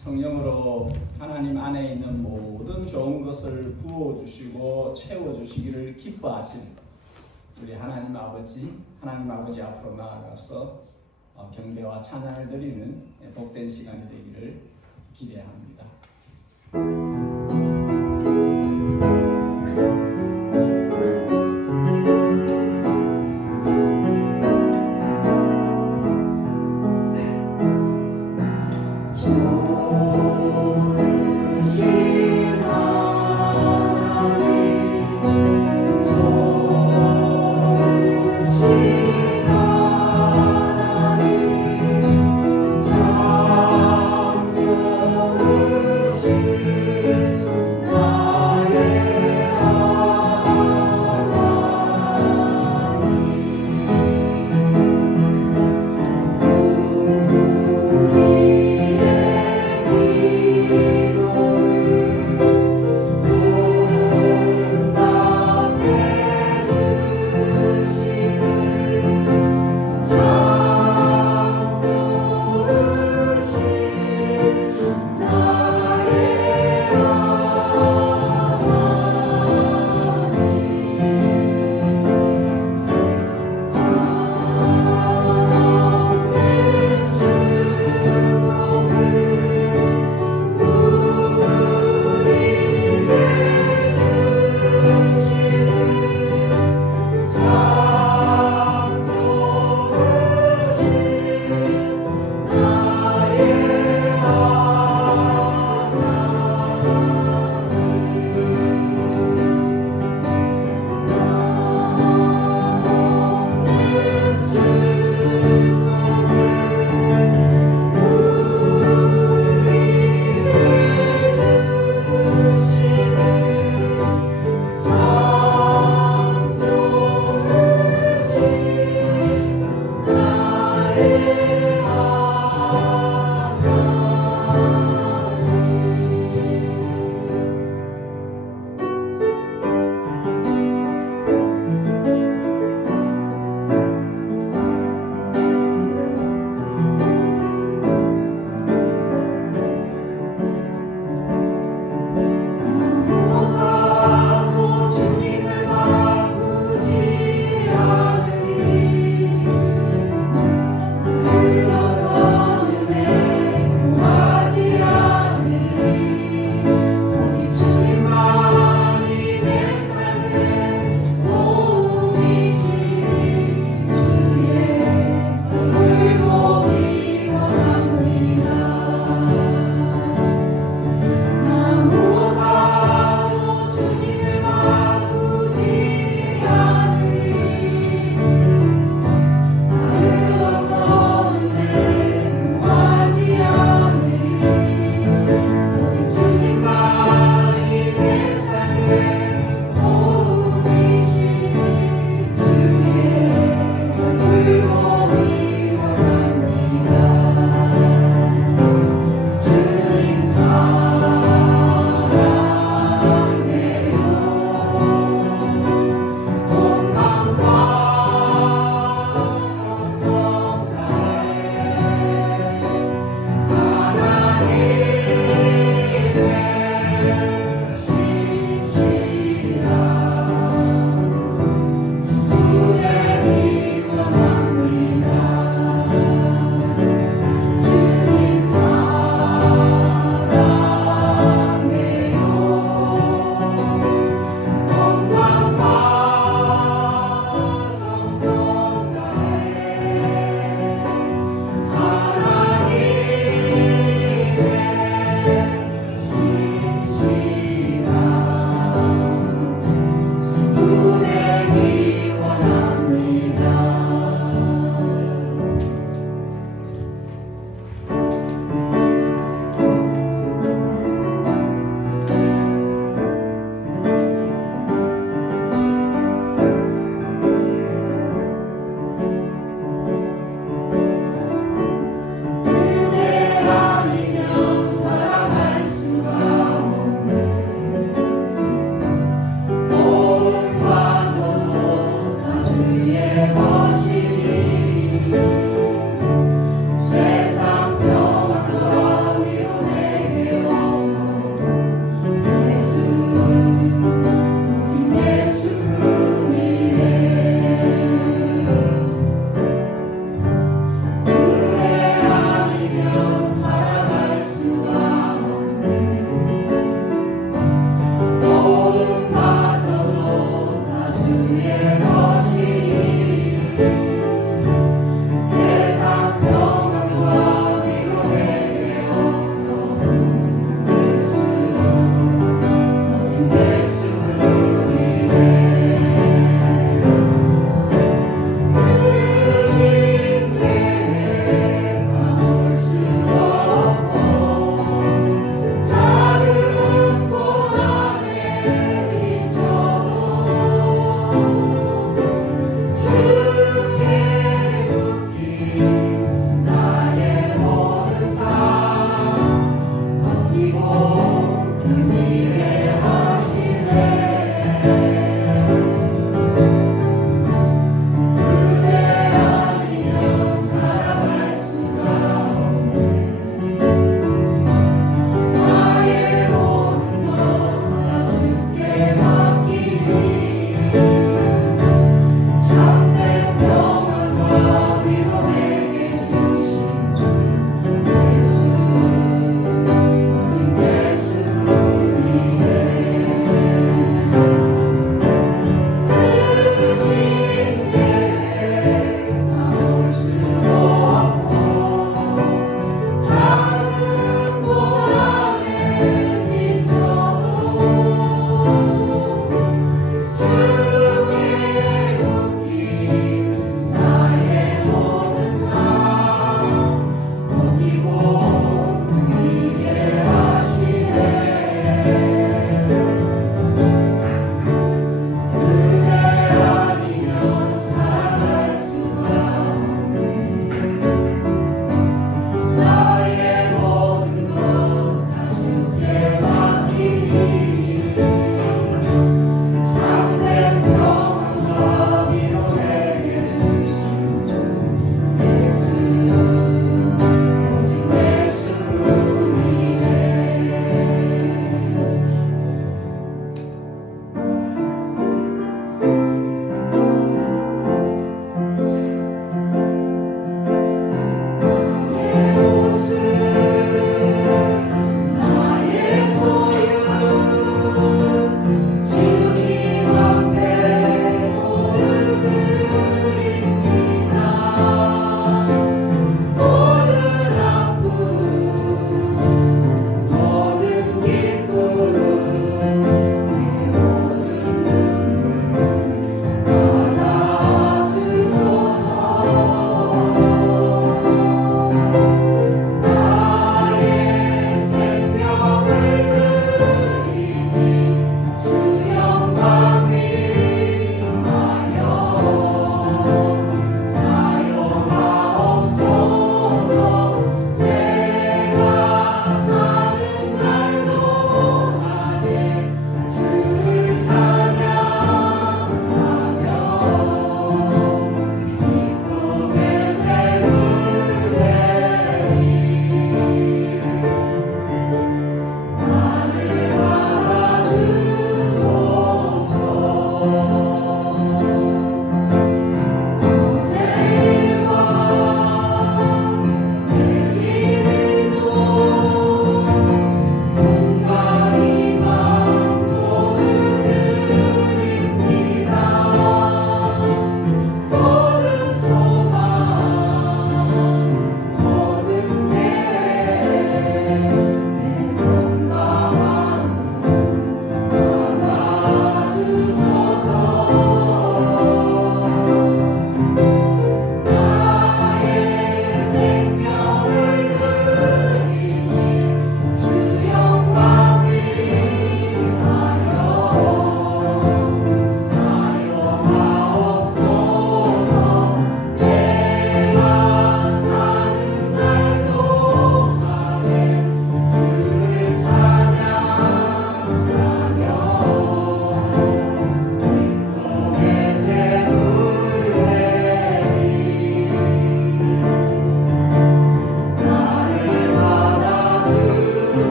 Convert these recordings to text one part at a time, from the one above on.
성령으로 하나님 안에 있는 모든 좋은 것을 부어주시고 채워주시기를 기뻐하신 우리 하나님 아버지 앞으로 나아가서 경배와 찬양을 드리는 복된 시간이 되기를 기대합니다. 참 좋은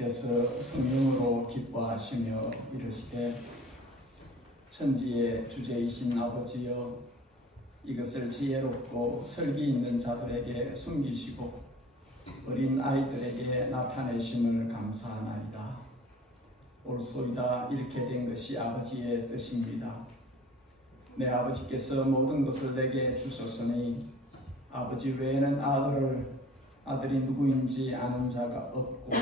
아버지께서 성령으로 기뻐하시며 이르시되 천지의 주제이신 아버지여 이것을 지혜롭고 설기 있는 자들에게 숨기시고 어린 아이들에게 나타내심을 감사하나이다. 옳소이다. 이렇게 된 것이 아버지의 뜻입니다. 내 아버지께서 모든 것을 내게 주셨으니 아버지 외에는 아들이 누구인지 아는 자가 없고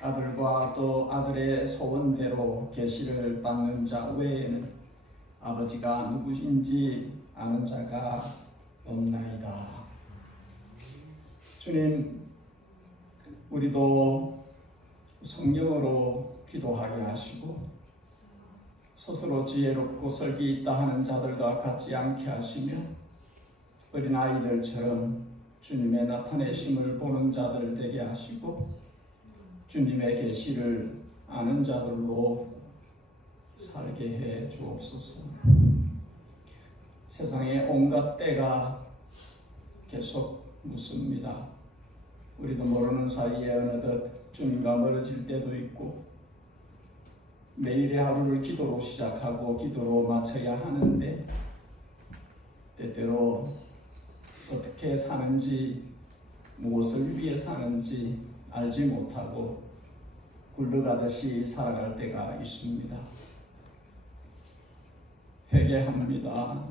아들과 또 아들의 소원대로 계시를 받는 자 외에는 아버지가 누구인지 아는 자가 없나이다. 주님, 우리도 성령으로 기도하게 하시고 스스로 지혜롭고 설기 있다 하는 자들과 같지 않게 하시며 어린아이들처럼 주님의 나타내심을 보는 자들 되게 하시고 주님의 계시를 아는 자들로 살게 해 주옵소서. 세상에 온갖 때가 계속 묻습니다. 우리도 모르는 사이에 어느덧 주님과 멀어질 때도 있고 매일의 하루를 기도로 시작하고 기도로 마쳐야 하는데 때때로 어떻게 사는지 무엇을 위해 사는지 알지 못하고 굴러가듯이 살아갈 때가 있습니다. 회개합니다.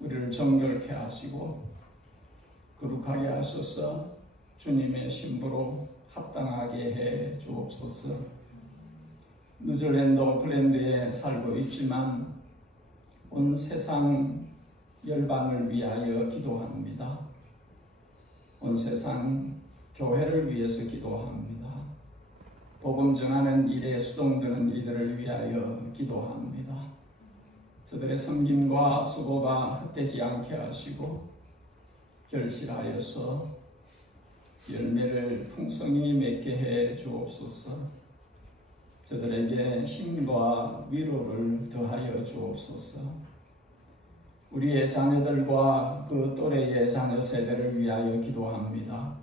우리를 정결케 하시고 거룩하게 하셔서 주님의 신부로 합당하게 해 주옵소서. 뉴질랜드 오클랜드에 살고 있지만 온 세상 열방을 위하여 기도합니다. 온 세상 교회를 위해서 기도합니다. 복음 전하는 일에 수동드는 이들을 위하여 기도합니다. 저들의 섬김과 수고가 헛되지 않게 하시고 결실하여서 열매를 풍성히 맺게 해 주옵소서. 저들에게 힘과 위로를 더하여 주옵소서. 우리의 자녀들과 그 또래의 자녀 세대를 위하여 기도합니다.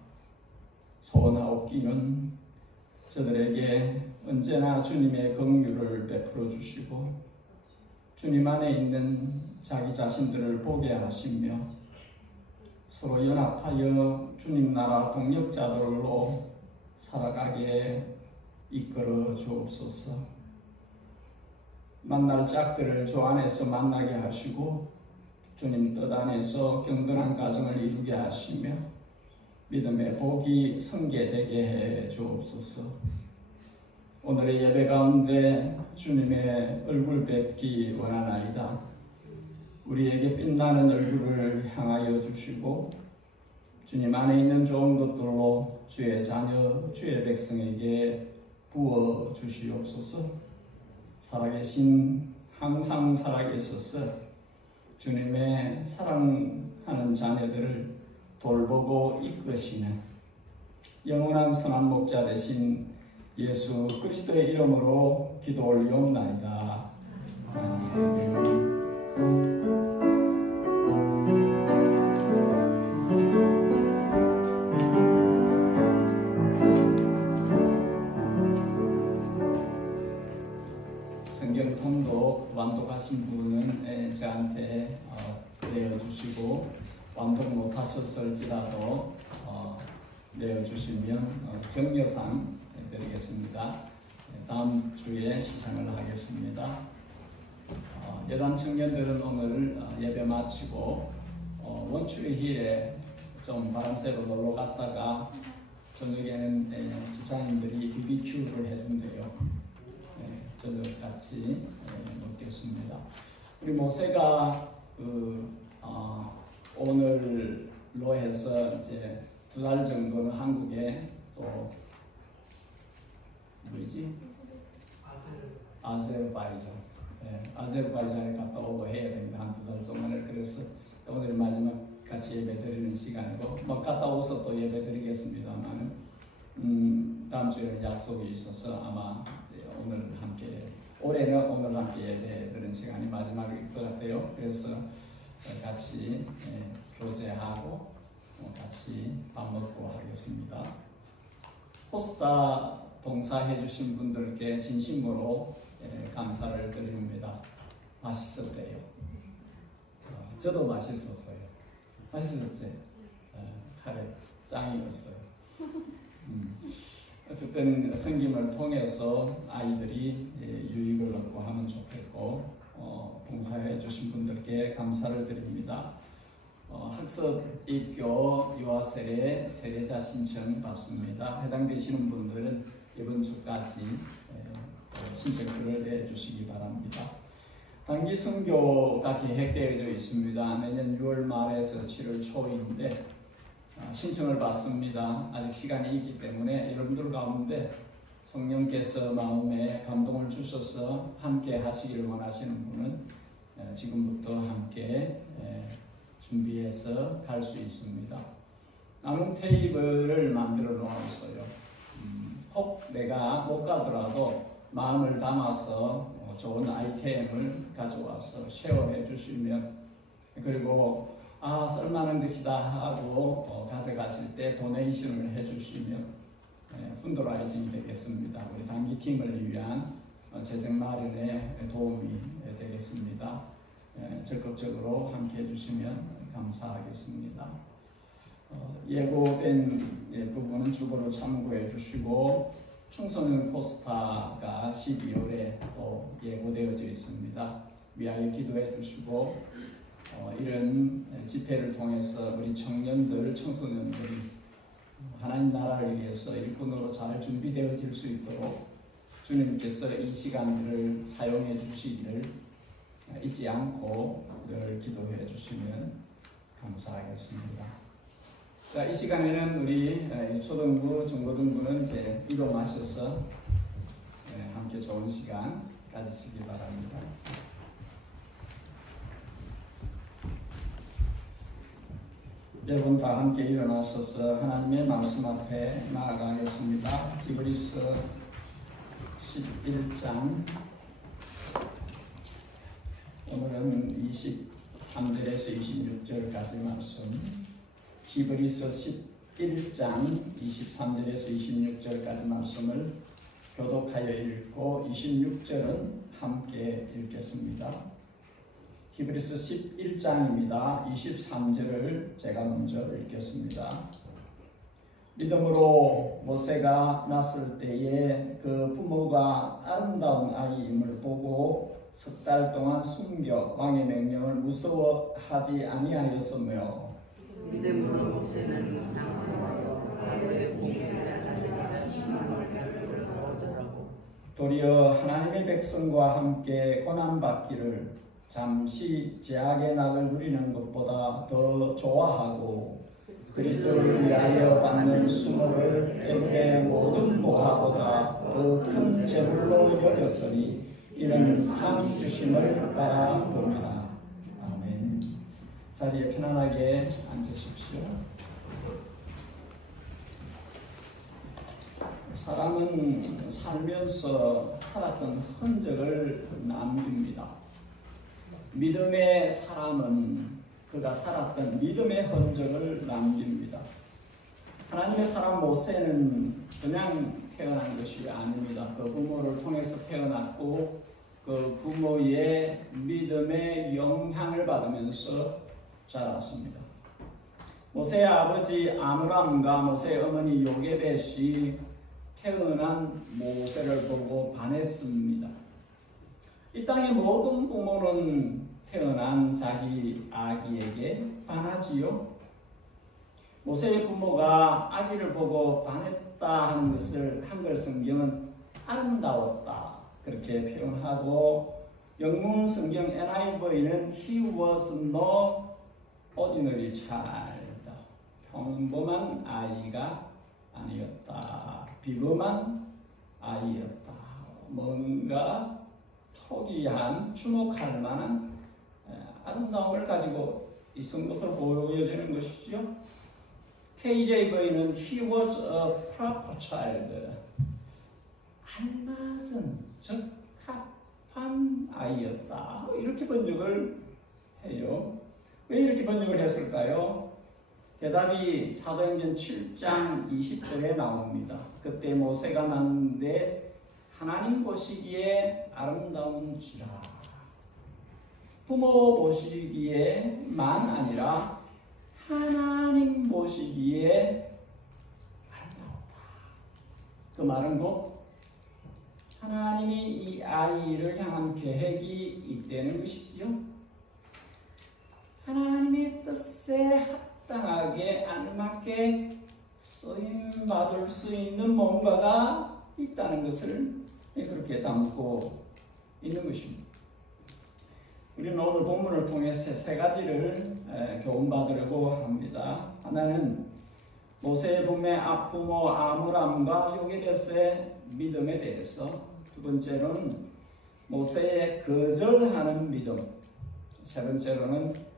소원하옵기는 저들에게 언제나 주님의 긍휼을 베풀어 주시고 주님 안에 있는 자기 자신들을 보게 하시며 서로 연합하여 주님 나라 동역자들로 살아가게 이끌어 주옵소서. 만날 짝들을 주 안에서 만나게 하시고 주님 뜻 안에서 경건한 가정을 이루게 하시며 믿음의 복이 성계되게 해 주옵소서. 오늘의 예배 가운데 주님의 얼굴 뵙기 원하나이다. 우리에게 빛나는 얼굴을 향하여 주시고 주님 안에 있는 좋은 것들로 주의 자녀, 주의 백성에게 부어 주시옵소서. 살아계신 항상 살아계셔서 주님의 사랑하는 자녀들을 돌보고 이끄시는 영원한 선한 목자 되신 예수 그리스도의 이름으로 기도 올리옵나이다. 아멘. 성경통도 완독하신 분은 저한테 내어주시고 완독 못하셨을지라도 내어주시면 격려상 드리겠습니다. 다음 주에 시상을 하겠습니다. 예단 청년들은 오늘 예배 마치고 원추리 힐에 좀 바람 쐬러 놀러 갔다가 저녁에는 집사님들이 BBQ를 해준대요. 저녁 같이 먹겠습니다. 우리 모세가 오늘로 해서 이제 2달 정도는 한국에 또 뭐지? 아제르바이잔. 아제르바이잔에 갔다 오고 해야 됩니다. 한 2달 동안을. 그래서 오늘 마지막 같이 예배 드리는 시간이고 갔다 오서 또 예배 드리겠습니다만 다음 주에는 약속이 있어서 아마 오늘 함께 올해는 오늘 함께 예배 드리는 시간이 마지막일 것 같아요. 그래서 같이 교제하고 같이 밥 먹고 하겠습니다. 코스타 봉사해 주신 분들께 진심으로 감사를 드립니다. 맛있었대요. 저도 맛있었어요. 맛있었지? 카레 짱이었어요. 어쨌든 섬김을 통해서 아이들이 유익을 얻고 하면 좋겠고, 봉사해 주신 분들께 감사를 드립니다. 학습, 입교, 유아세례, 세례자 신청 받습니다. 해당되시는 분들은 이번 주까지 신청서를 내주시기 바랍니다. 단기 선교가 계획되어져 있습니다. 내년 6월 말에서 7월 초인데 신청을 받습니다. 아직 시간이 있기 때문에 여러분들 가운데 성령께서 마음에 감동을 주셔서 함께 하시기를 원하시는 분은 지금부터 함께 준비해서 갈 수 있습니다. 나눔 테이블을 만들어 놓았어요. 혹 내가 못 가더라도 마음을 담아서 좋은 아이템을 가져와서 쉐어해 주시면, 그리고 쓸만한 것이다 하고 가져가실 때 도네이션을 해 주시면 펀드라이징이 되겠습니다. 우리 단기팀을 위한 재정 마련에 도움이 되겠습니다. 적극적으로 함께 해주시면 감사하겠습니다. 예고된 부분은 주보를 참고해 주시고, 청소년 코스타가 12월에 또 예고되어져 있습니다. 위하여 기도해 주시고, 이런 집회를 통해서 우리 청년들, 청소년들이 하나님 나라를 위해서 일꾼으로 잘 준비되어질 수 있도록 주님께서 이 시간들을 사용해 주시기를 잊지 않고 늘 기도해 주시면 감사하겠습니다. 자, 이 시간에는 우리 초등부, 중고등부는 이제 이동하셔서 함께 좋은 시간 가지시기 바랍니다. 여러분 다 함께 일어나셔서 하나님의 말씀 앞에 나아가겠습니다. 히브리서 11장, 오늘은 23절에서 26절까지 말씀, 히브리서 11장 23절에서 26절까지 말씀을 교독하여 읽고 26절은 함께 읽겠습니다. 히브리서 11장입니다. 23절을 제가 먼저 읽겠습니다. 믿음으로 모세가 낳았을 때에 그 부모가 아름다운 아이임을 보고 석 달 동안 숨겨 왕의 명령을 무서워하지 아니하였으며, 믿음으로 모세는 장성하여 바로의 공의를 알아내리라 시험을 거절하고 도리어 하나님의 백성과 함께 고난받기를 잠시 제약의 낙을 누리는 것보다 더 좋아하고, 그리스도를 위하여 받는 수모를 애굽의 모든 모하보다 더 큰 재물로 여겼으니 이는 상 주심을 바라봅니다. 아멘. 자리에 편안하게 앉으십시오. 사람은 살면서 살았던 흔적을 남깁니다. 믿음의 사람은 그가 살았던 믿음의 흔적을 남깁니다. 하나님의 사람 모세는 그냥 태어난 것이 아닙니다. 그 부모를 통해서 태어났고 그 부모의 믿음의 영향을 받으면서 자랐습니다. 모세의 아버지 아므람과 모세의 어머니 요게벳이 태어난 모세를 보고 반했습니다. 이 땅의 모든 부모는 태어난 자기 아기에게 반하지요. 모세의 부모가 아기를 보고 반했다 하는 것을 한글 성경은 아름다웠다 그렇게 표현하고, 영문 성경 NIV는 He was no ordinary child, 평범한 아이가 아니었다, 비범한 아이였다. 뭔가 특이한 주목할 만한 아름다움을 가지고 있은 것으로 보여지는 것이죠. KJV는 He was a proper child, 알맞은 적합한 아이였다, 이렇게 번역을 해요. 왜 이렇게 번역을 했을까요? 대답이 사도행전 7장 20절에 나옵니다. 그때 모세가 낳는데 하나님 보시기에 아름다운지라. 부모 보시기에만 아니라 하나님 보시기에 아름다웠다. 그 말은 곧 하나님이 이 아이를 향한 계획이 있다는 것이지요. 하나님의 뜻에 합당하게 알맞게 쓰임받을 수 있는 뭔가가 있다는 것을 그렇게 담고 있는 것입니다. 우리는 오늘 본문을 통해서 세 가지를 교훈받으려고 합니다. 하나는 모세의 부모 아므람과 요게베스의 믿음에 대해서, 두 번째로는 모세의 거절하는 믿음, 세 번째로는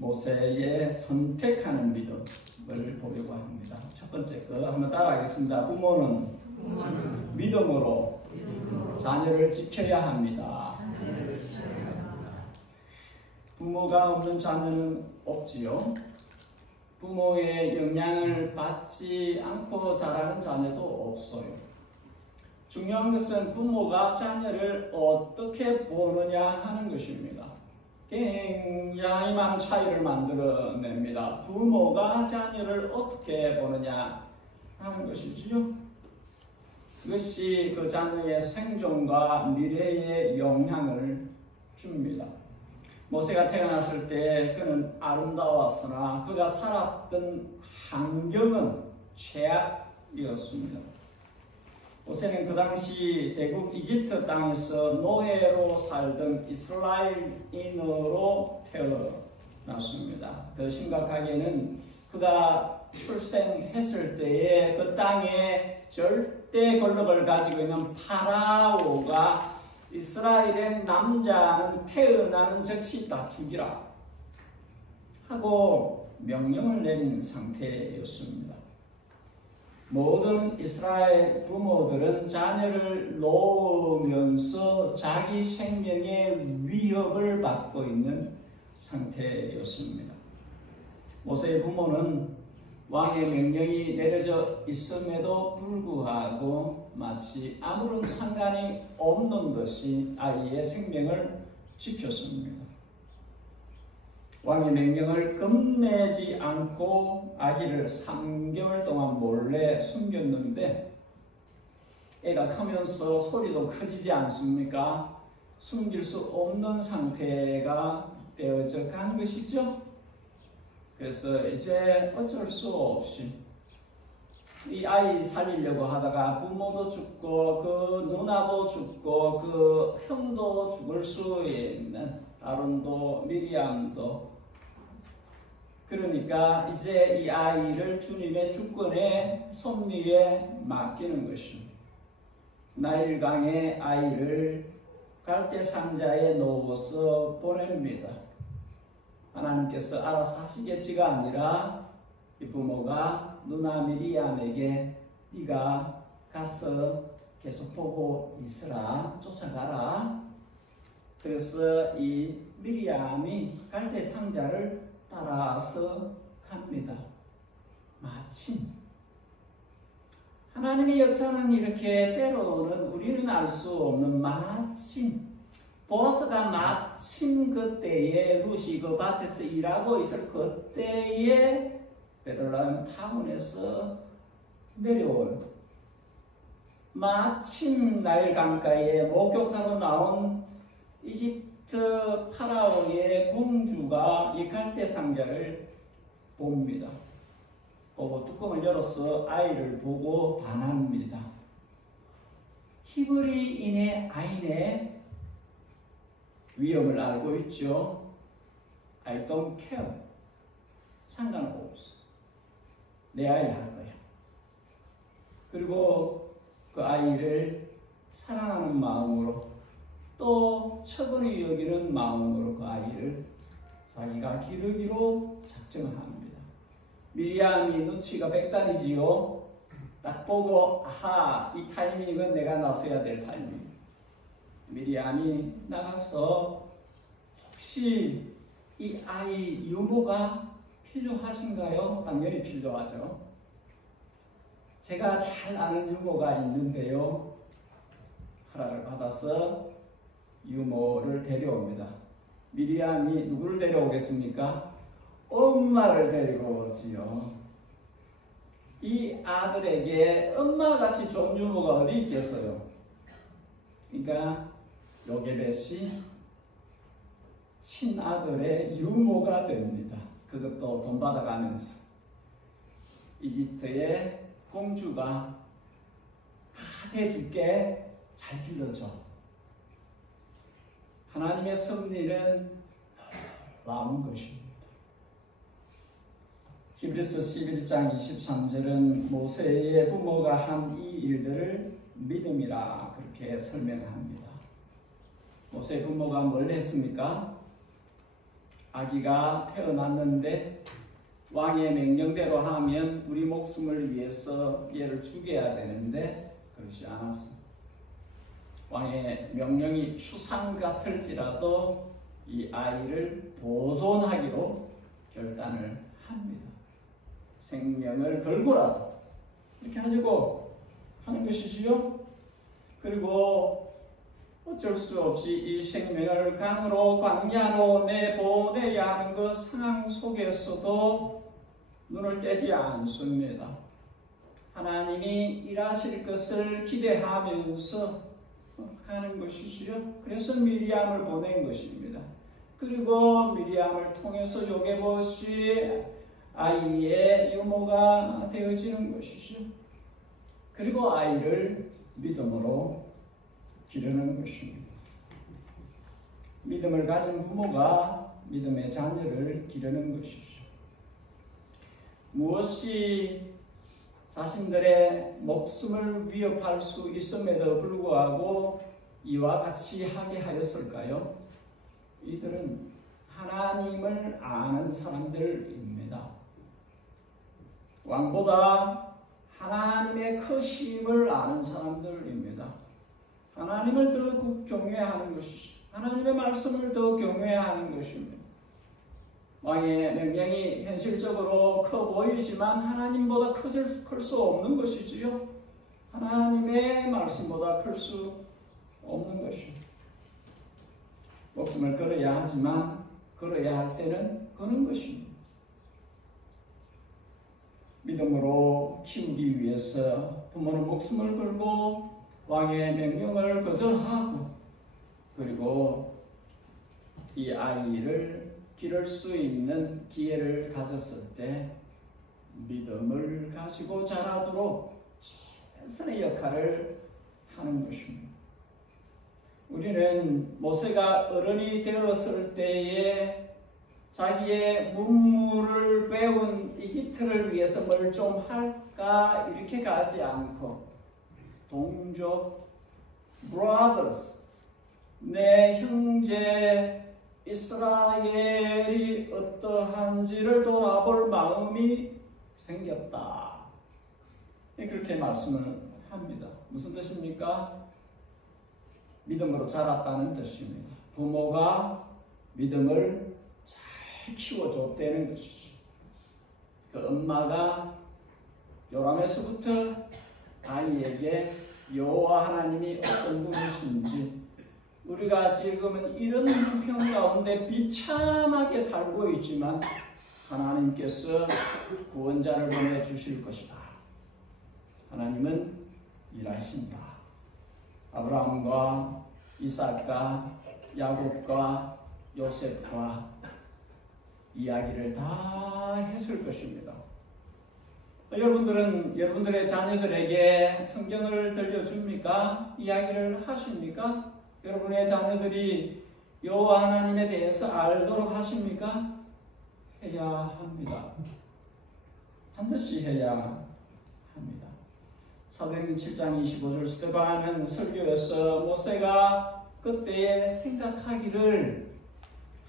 모세의 선택하는 믿음을 보려고 합니다. 첫 번째 거 한번 따라하겠습니다. 부모는 믿음으로 자녀를 지켜야 합니다. 부모가 없는 자녀는 없지요. 부모의 영향을 받지 않고 자라는 자녀도 없어요. 중요한 것은 부모가 자녀를 어떻게 보느냐 하는 것입니다. 굉장히 많은 차이를 만들어냅니다. 부모가 자녀를 어떻게 보느냐 하는 것이지요. 그것이 그 자녀의 생존과 미래에 영향을 줍니다. 모세가 태어났을 때 그는 아름다웠으나 그가 살았던 환경은 최악이었습니다. 모세는 그 당시 대국 이집트 땅에서 노예로 살던 이스라엘인으로 태어났습니다. 더 심각하게는 그가 출생했을 때에 그 땅에 절대 권력을 가지고 있는 파라오가 이스라엘의 남자는 태어나는 즉시 다 죽이라 하고 명령을 내린 상태였습니다. 모든 이스라엘 부모들은 자녀를 놓으면서 자기 생명의 위협을 받고 있는 상태였습니다. 모세의 부모는 왕의 명령이 내려져 있음에도 불구하고 마치 아무런 상관이 없는 듯이 아이의 생명을 지켰습니다. 왕의 명령을 끝내지 않고 아기를 3개월 동안 몰래 숨겼는데 애가 크면서 소리도 커지지 않습니까? 숨길 수 없는 상태가 되어져 간 것이죠. 그래서 이제 어쩔 수 없이 이 아이 살리려고 하다가 부모도 죽고 그 누나도 죽고 그 형도 죽을 수 있는 아론도 미리암도, 그러니까 이제 이 아이를 주님의 주권의 섭리에 맡기는 것입니다. 나일강의 아이를 갈대 상자에 넣어서 보냅니다. 하나님께서 알아서 하시겠지가 아니라 이 부모가 누나 미리암에게 네가 가서 계속 보고 있으라, 쫓아가라. 그래서 이 미리암이 갈대 상자를 따라서 갑니다. 마침 하나님의 역사는 이렇게 때로는 우리는 알 수 없는 마침, 보아스가 마침 그때에 루시 그 밭에서 일하고 있을 그때에 베들레헴 타운에서 내려온, 마침 나일 강가에 목욕하러 나온 이집트 파라오의 공주가 이 갈대 상자를 봅니다. 보고 뚜껑을 열어서 아이를 보고 반합니다. 히브리인의 아이네, 위험을 알고 있죠. I don't care. 상관없어. 내 아이 할 거야. 그리고 그 아이를 사랑하는 마음으로, 또 처분히 여기는 마음으로 그 아이를 자기가 기르기로 작정합니다. 미리암이 눈치가 백단이지요. 딱 보고 아하, 이 타이밍은 내가 나서야 될 타이밍. 미리암이 나가서 혹시 이 아이 유모가 필요하신가요? 당연히 필요하죠. 제가 잘 아는 유모가 있는데요. 허락을 받아서 유모를 데려옵니다. 미리암이 누구를 데려오겠습니까? 엄마를 데리고 오지요. 이 아들에게 엄마같이 좋은 유모가 어디 있겠어요? 그러니까 요게벳이 친아들의 유모가 됩니다. 그것도 돈 받아가면서. 이집트의 공주가 다 대줄게, 잘 길러줘. 하나님의 섭리는 놀라운 것입니다. 히브리서 11장 23절은 모세의 부모가 한 이 일들을 믿음이라 그렇게 설명합니다. 모세의 부모가 뭘 했습니까? 아기가 태어났는데 왕의 명령대로 하면 우리 목숨을 위해서 얘를 죽여야 되는데 그렇지 않았습니다. 왕의 명령이 추상 같을지라도 이 아이를 보존하기로 결단을 합니다. 생명을 걸고라도 이렇게 하려고 하는 것이지요. 그리고 어쩔 수 없이 이 생명을 강으로 광야로 내보내야 하는 그 상황 속에서도 눈을 떼지 않습니다. 하나님이 일하실 것을 기대하면서 가는 것이지요. 그래서 미리암을 보낸 것입니다. 그리고 미리암을 통해서 요게벳이 아이의 유모가 되어지는 것이죠. 그리고 아이를 믿음으로 기르는 것입니다. 믿음을 가진 부모가 믿음의 자녀를 기르는 것이죠. 무엇이 자신들의 목숨을 위협할 수 있음에도 불구하고 이와 같이 하게 하였을까요? 이들은 하나님을 아는 사람들입니다. 왕보다 하나님의 크심을 아는 사람들입니다. 하나님을 더 경외하는 것이죠. 하나님의 말씀을 더 경외하는 것입니다. 왕의 명령이 현실적으로 커 보이지만 하나님보다 클 수 없는 것이지요. 하나님의 말씀보다 클 수 없는 것입니다. 목숨을 걸어야 하지만 걸어야 할 때는 거는 것입니다. 믿음으로 키우기 위해서 부모는 목숨을 걸고 왕의 명령을 거절하고 그리고 이 아이를 기를 수 있는 기회를 가졌을 때 믿음을 가지고 자라도록 최선의 역할을 하는 것입니다. 우리는 모세가 어른이 되었을 때에 자기의 문물을 배운 이집트를 위해서 뭘 좀 할까 이렇게 가지 않고 동족, brothers, 내 형제 이스라엘이 어떠한지를 돌아볼 마음이 생겼다. 그렇게 말씀을 합니다. 무슨 뜻입니까? 믿음으로 자랐다는 뜻입니다. 부모가 믿음을 잘 키워줬다는 것이죠. 그 엄마가 요람에서부터 아이에게 여호와 하나님이 어떤 분이신지 우리가 지금은 이런 형편 가운데 비참하게 살고 있지만 하나님께서 구원자를 보내주실 것이다. 하나님은 일하신다. 아브라함과 이삭과 야곱과 요셉과 이야기를 다 했을 것입니다. 여러분들은 여러분들의 자녀들에게 성경을 들려줍니까? 이야기를 하십니까? 여러분의 자녀들이 여호와 하나님에 대해서 알도록 하십니까? 해야 합니다. 반드시 해야 합니다. 사도행전 7장 25절 스데반은 설교에서 모세가 그때에 생각하기를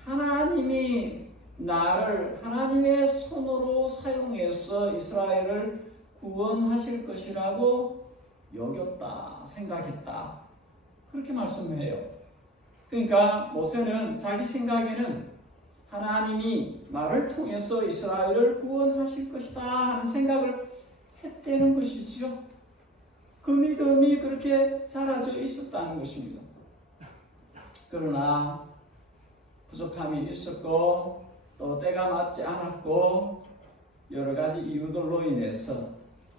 하나님이 나를 하나님의 손으로 사용해서 이스라엘을 구원하실 것이라고 여겼다, 생각했다. 그렇게 말씀해요. 그러니까 모세는 자기 생각에는 하나님이 나를 통해서 이스라엘을 구원하실 것이다 하는 생각을 했다는 것이지요. 그 믿음이 그렇게 자라져 있었다는 것입니다. 그러나 부족함이 있었고 또 때가 맞지 않았고 여러 가지 이유들로 인해서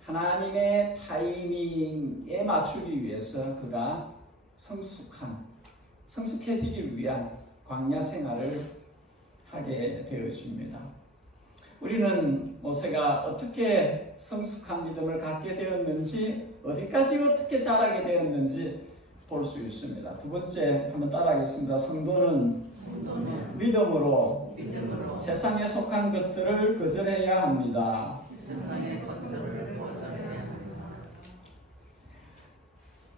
하나님의 타이밍에 맞추기 위해서 그가 성숙해지기 위한 광야 생활을 하게 되어집니다. 우리는 모세가 어떻게 성숙한 믿음을 갖게 되었는지, 어디까지 어떻게 자라게 되었는지 볼 수 있습니다. 두 번째 한번 따라하겠습니다. 성도는 믿음으로 세상에 속한 것들을 거절해야 합니다.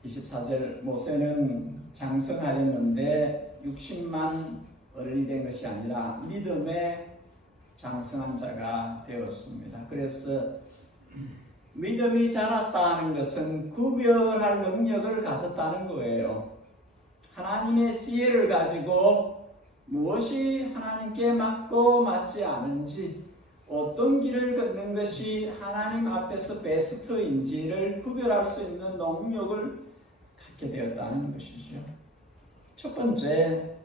24절 모세는 장성하였는데 60만 어른이 된 것이 아니라 믿음의 장성한 자가 되었습니다. 그래서 믿음이 자랐다는 것은 구별할 능력을 가졌다는 거예요. 하나님의 지혜를 가지고 무엇이 하나님께 맞고 맞지 않은지, 어떤 길을 걷는 것이 하나님 앞에서 베스트인지를 구별할 수 있는 능력을 갖게 되었다는 것이죠. 첫 번째,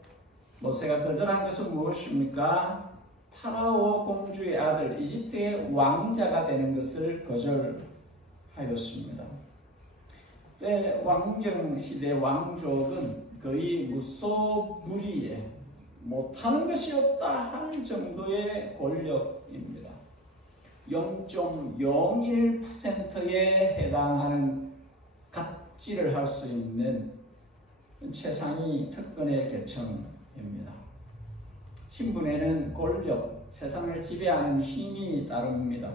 모세가 거절한 것은 무엇입니까? 파라오 공주의 아들, 이집트의 왕자가 되는 것을 거절하였습니다. 그때 왕정시대 왕족은 거의 무소불위에 못하는 것이 없다 할 정도의 권력입니다. 0.01%에 해당하는 갑질을 할 수 있는 최상위 특권의 계층입니다. 신분에는 권력, 세상을 지배하는 힘이 따릅니다.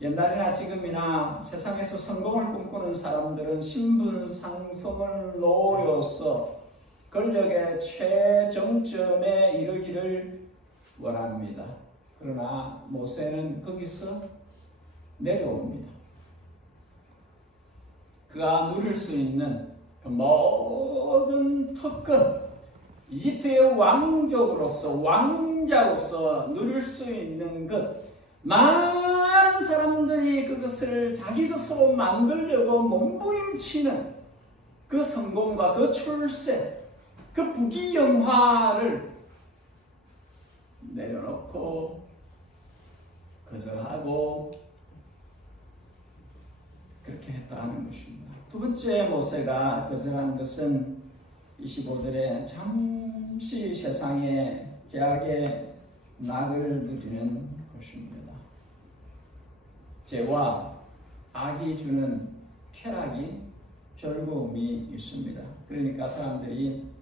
옛날이나 지금이나 세상에서 성공을 꿈꾸는 사람들은 신분 상승을 노려서 권력의 최정점에 이르기를 원합니다. 그러나 모세는 거기서 내려옵니다. 그가 누릴 수 있는 그 모든 특권, 이집트의 왕족으로서, 왕자로서 누릴 수 있는 것, 많은 사람들이 그것을 자기 것으로 만들려고 몸부림치는 그 성공과 그 출세, 그 부귀영화를 내려놓고 거절하고 그렇게 했다는 것입니다. 두 번째 모세가 거절한 것은 25절에 잠시 세상의 제약의 낙을 누리는 것입니다. 죄와 악이 주는 쾌락이 즐거움이 있습니다. 그러니까 사람들이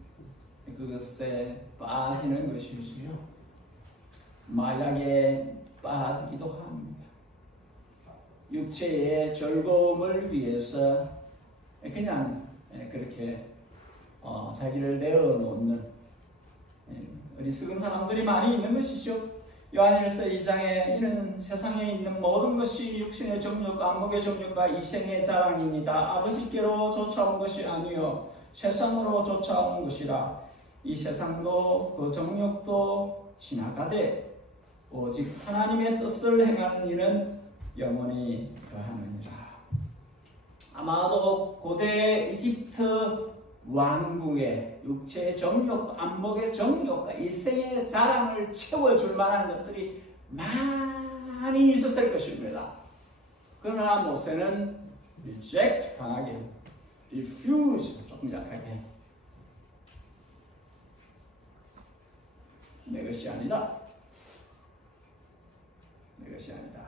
그것에 빠지는 것이지요. 마약에 빠지기도 합니다. 육체의 즐거움을 위해서 그냥 그렇게 자기를 내어놓는 어리석은 사람들이 많이 있는 것이죠. 요한일서 2장에 이는 세상에 있는 모든 것이 육신의 정욕과 안목의 정욕과 이생의 자랑입니다. 아버지께로 쫓아온 것이 아니요 세상으로 쫓아온 것이라. 이 세상도 그 정욕도 지나가되 오직 하나님의 뜻을 행하는 이는 영원히 거하느니라. 아마도 고대 이집트 왕궁의 육체의 정욕, 안목의 정욕과 이생의 자랑을 채워줄 만한 것들이 많이 있었을 것입니다. 그러나 모세는 reject, 강하게, refuse, 조금 약하게, 내 것이 아니다. 내 것이 아니다.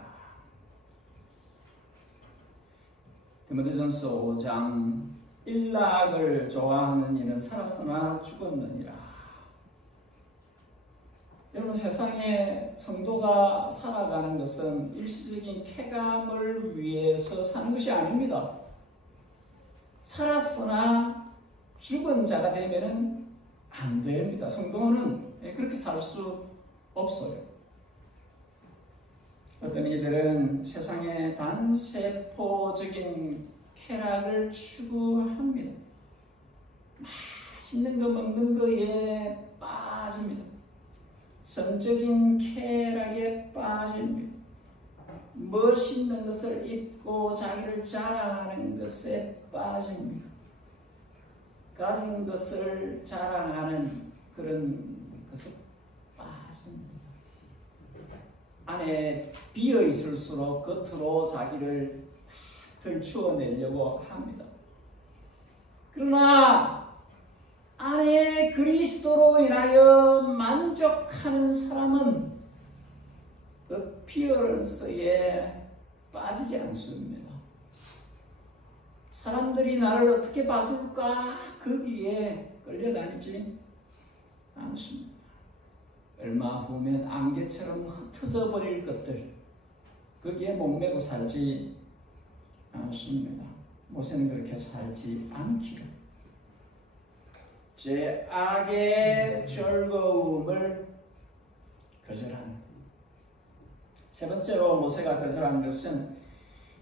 디모데전서 5장 일락을 좋아하는 이는 살았으나 죽었느니라. 여러분, 세상에 성도가 살아가는 것은 일시적인 쾌감을 위해서 사는 것이 아닙니다. 살았으나 죽은 자가 되면은 안 됩니다. 성도는 그렇게 살 수 없어요. 어떤 이들은 세상의 단세포적인 쾌락을 추구합니다. 맛있는 거 먹는 거에 빠집니다. 성적인 쾌락에 빠집니다. 멋있는 것을 입고 자기를 자랑하는 것에 빠집니다. 가진 것을 자랑하는 그런 것에 빠집니다. 안에 비어 있을수록 겉으로 자기를 들추어내려고 합니다. 그러나 안에 그리스도로 인하여 만족하는 사람은 어피어런스에 빠지지 않습니다. 사람들이 나를 어떻게 봐줄까 거기에 끌려다니지 않습니다. 얼마 후면 안개처럼 흩어져 버릴 것들 거기에 목매고 살지 않습니다. 모세는 그렇게 살지 않기를 제 악의 즐거움을 거절하는. 세 번째로 모세가 거절한 것은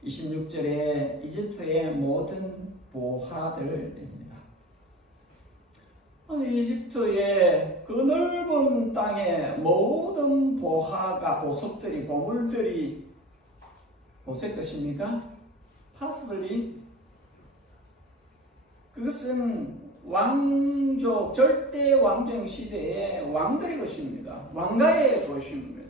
26절에 이집트의 모든 보화들입니다. 아니, 이집트의 그 넓은 땅에 모든 보화가, 보석들이, 보물들이 모세 것입니까? possibly. 그것은 왕족, 절대 왕정 시대의 왕들의 것입니다. 왕가의 것입니다.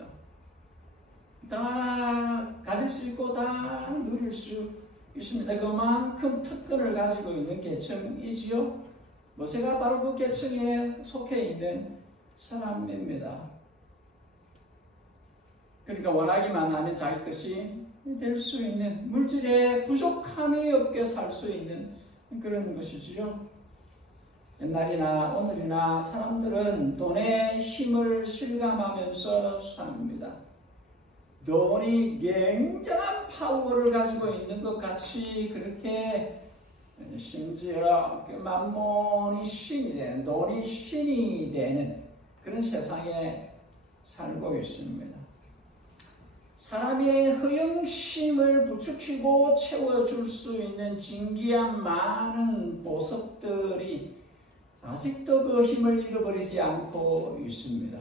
다 가질 수 있고 다 누릴 수 있습니다. 그만큼 특권을 가지고 있는 계층이지요. 모세가 바로 그 계층에 속해 있는 사람입니다. 그러니까 원하기만 하면 자기 것이 될 수 있는, 물질에 부족함이 없게 살 수 있는 그런 것이지요. 옛날이나 오늘이나 사람들은 돈의 힘을 실감하면서 삽니다. 돈이 굉장한 파워를 가지고 있는 것 같이 그렇게, 심지어 만몬이 신이 되는, 돈이 신이 되는 그런 세상에 살고 있습니다. 사람의 허영심을 부추기고 채워줄 수 있는 진귀한 많은 보석들이 아직도 그 힘을 잃어버리지 않고 있습니다.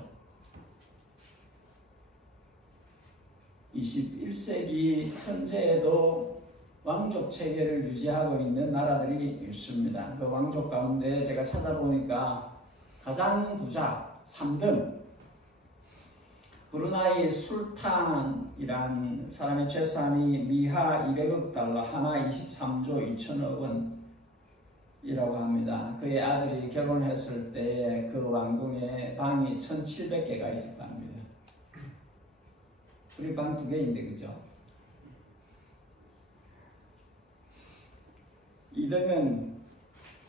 21세기 현재에도 왕족 체계를 유지하고 있는 나라들이 있습니다. 그 왕족 가운데 제가 찾아보니까 가장 부자 3등, 브루나이 술탄이란 사람의 재산이 미하 200억 달러, 하나 23조 2천억 원이라고 합니다. 그의 아들이 결혼했을 때 그 왕궁에 방이 1700개가 있었다 합니다. 우리 방 2개인데, 그죠? 2등은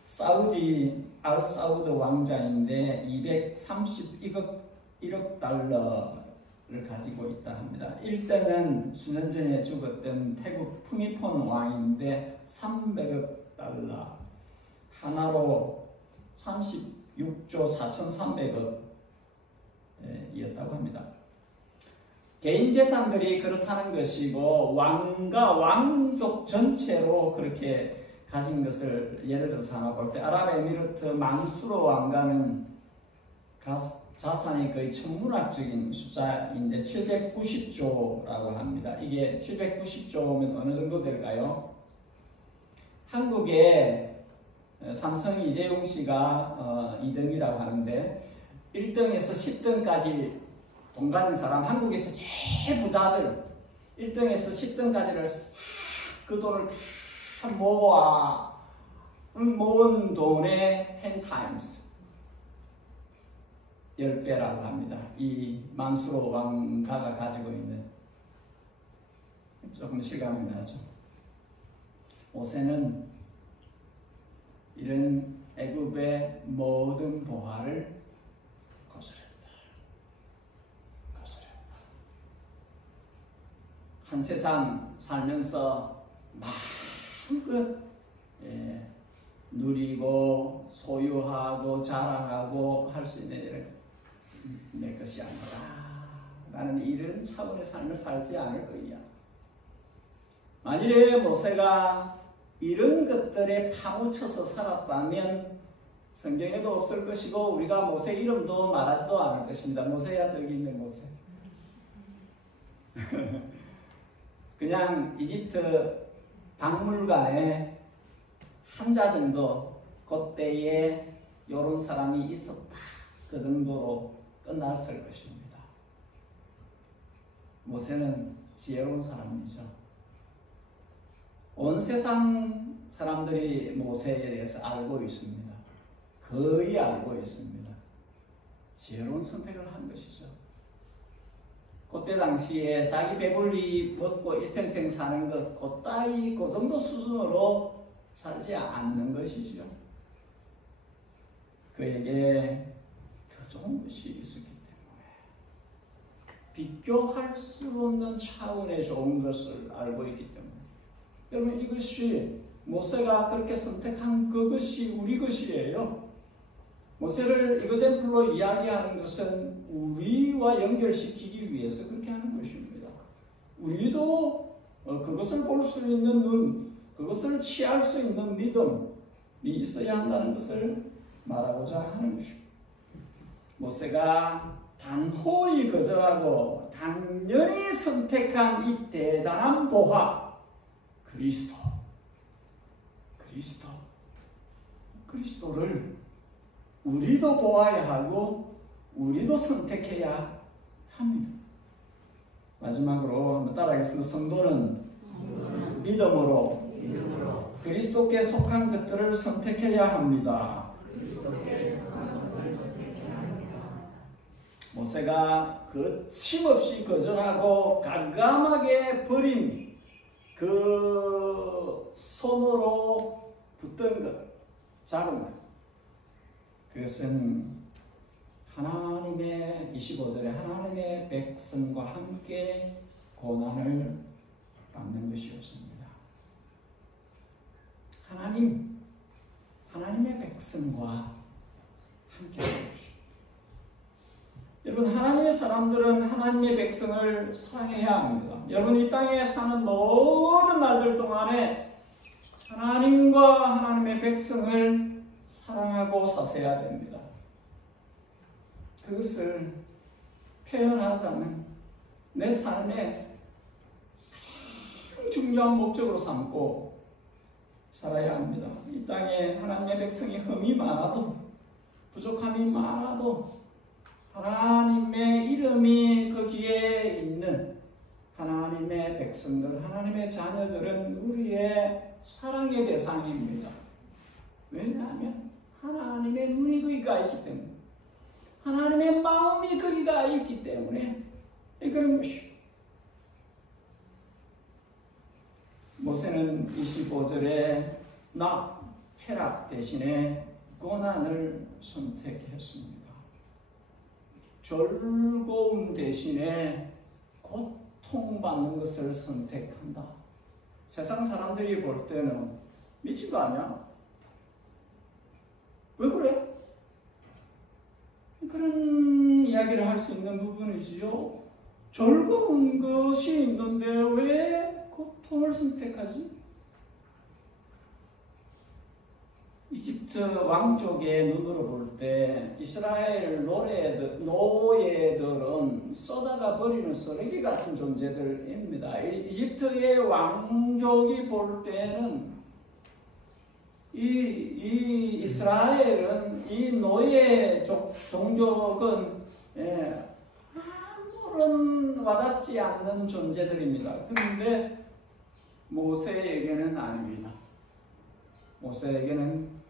사우디 알사우드 왕자인데 231억 달러를 가지고 있다 합니다. 1등은 수년 전에 죽었던 태국 푸미폰 왕인데 300억 달러, 하나로 36조 4,300억 이었다고 합니다. 개인 재산들이 그렇다는 것이고 왕과 왕족 전체로 그렇게 가진 것을 예를 들어서 하나 볼 때 아랍에미리트 만수르 왕가는 자산이 거의 천문학적인 숫자인데 790조라고 합니다. 이게 790조면 어느 정도 될까요? 한국의 삼성 이재용 씨가 2등이라고 하는데 1등에서 10등까지 돈 가진 사람, 한국에서 제일 부자들 1등에서 10등까지를 그 돈을 다 모은 돈의 10 times 10배라고 합니다. 이 만수르 왕가가 가지고 있는. 조금 실감이 나죠. 모세는 이런 애굽의 모든 보화를 거스렸다. 한 세상 살면서 마음껏 누리고 소유하고 자랑하고 할 수 있는 일은 내 것이 아니라 나는 이런 차원의 삶을 살지 않을 거야. 만일에 모세가 이런 것들에 파묻혀서 살았다면 성경에도 없을 것이고 우리가 모세 이름도 말하지도 않을 것입니다. 모세야 저기 있는 모세. 그냥 이집트 박물관에 한자 정도 그때에 이런 사람이 있었다. 그 정도로 끝났을 것입니다. 모세는 지혜로운 사람이죠. 온 세상 사람들이 모세에 대해서 알고 있습니다. 거의 알고 있습니다. 지혜로운 선택을 한 것이죠. 그때 당시에 자기 배불리 먹고 일평생 사는 것, 그따위 그 정도 수준으로 살지 않는 것이죠. 그에게 더 좋은 것이 있었기 때문에 비교할 수 없는 차원의 좋은 것을 알고 있기 때문에 여러분 이것이 모세가 그렇게 선택한 그것이 우리 것이에요. 모세를 이그샘플로 이야기하는 것은 우리와 연결시키기 위해서 그렇게 하는 것입니다. 우리도 그것을 볼 수 있는 눈, 그것을 취할 수 있는 믿음이 있어야 한다는 것을 말하고자 하는 것입니다. 모세가 단호히 거절하고 당연히 선택한 이 대단한 보화, 그리스도를 우리도 보아야 하고 우리도 선택해야 합니다. 마지막으로 한번 따라하겠습니다. 성도는 믿음으로 그리스도께 속한 것들을 선택해야 합니다. 모세가 거침없이 거절하고 과감하게 버린 그 손으로 붙던 것, 잡은 것, 그것은 하나님의 25절에 하나님의 백성과 함께 고난을 받는 것이었습니다. 하나님의 백성과 함께 하는 것입니다. 여러분, 하나님의 사람들은 하나님의 백성을 사랑해야 합니다. 여러분, 이 땅에 사는 모든 날들 동안에 하나님과 하나님의 백성을 사랑하고 사셔야 됩니다. 그것을 표현하자면 내 삶의 가장 중요한 목적으로 삼고 살아야 합니다. 이 땅에 하나님의 백성이 흠이 많아도 부족함이 많아도 하나님의 이름이 거기에 있는 하나님의 백성들, 하나님의 자녀들은 우리의 사랑의 대상입니다. 왜냐하면 하나님의 눈이 거기가 있기 때문에, 하나님의 마음이 거기가 있기 때문에 그런 것이. 모세는 25절에 쾌락 대신에 고난을 선택했습니다. 즐거움 대신에 고통받는 것을 선택한다. 세상 사람들이 볼 때는 미친 거 아니야? 왜 그래? 그런 이야기를 할 수 있는 부분이지요. 즐거운 것이 있는데 왜 고통을 선택하지? 이집트 왕족의 눈으로 볼 때 이스라엘 노예들은 쏟아가 버리는 쓰레기 같은 존재들입니다. 이집트의 왕족이 볼 때는 이 이스라엘은, 이 노예 종족은 아무런 와닿지 않는 존재들입니다. 그런데 모세에게는 아닙니다. 모세에게는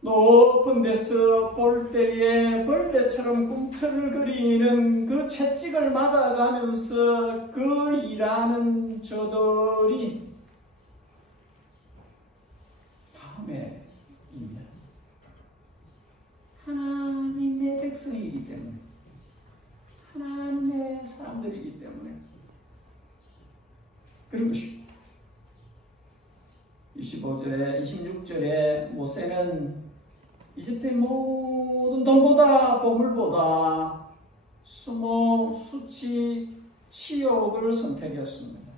높은 데서 볼 때에 벌레처럼 꿈틀을 그리는 그 채찍을 맞아가면서 그 일하는 저들이 마음에 있는 하나님의 백성이기 때문에, 하나님의 사람들이기 때문에 그런 것입니다. 25절에 26절에 모세는 이집트의 모든 돈보다 보물보다 수모, 수치, 치욕을 선택했습니다.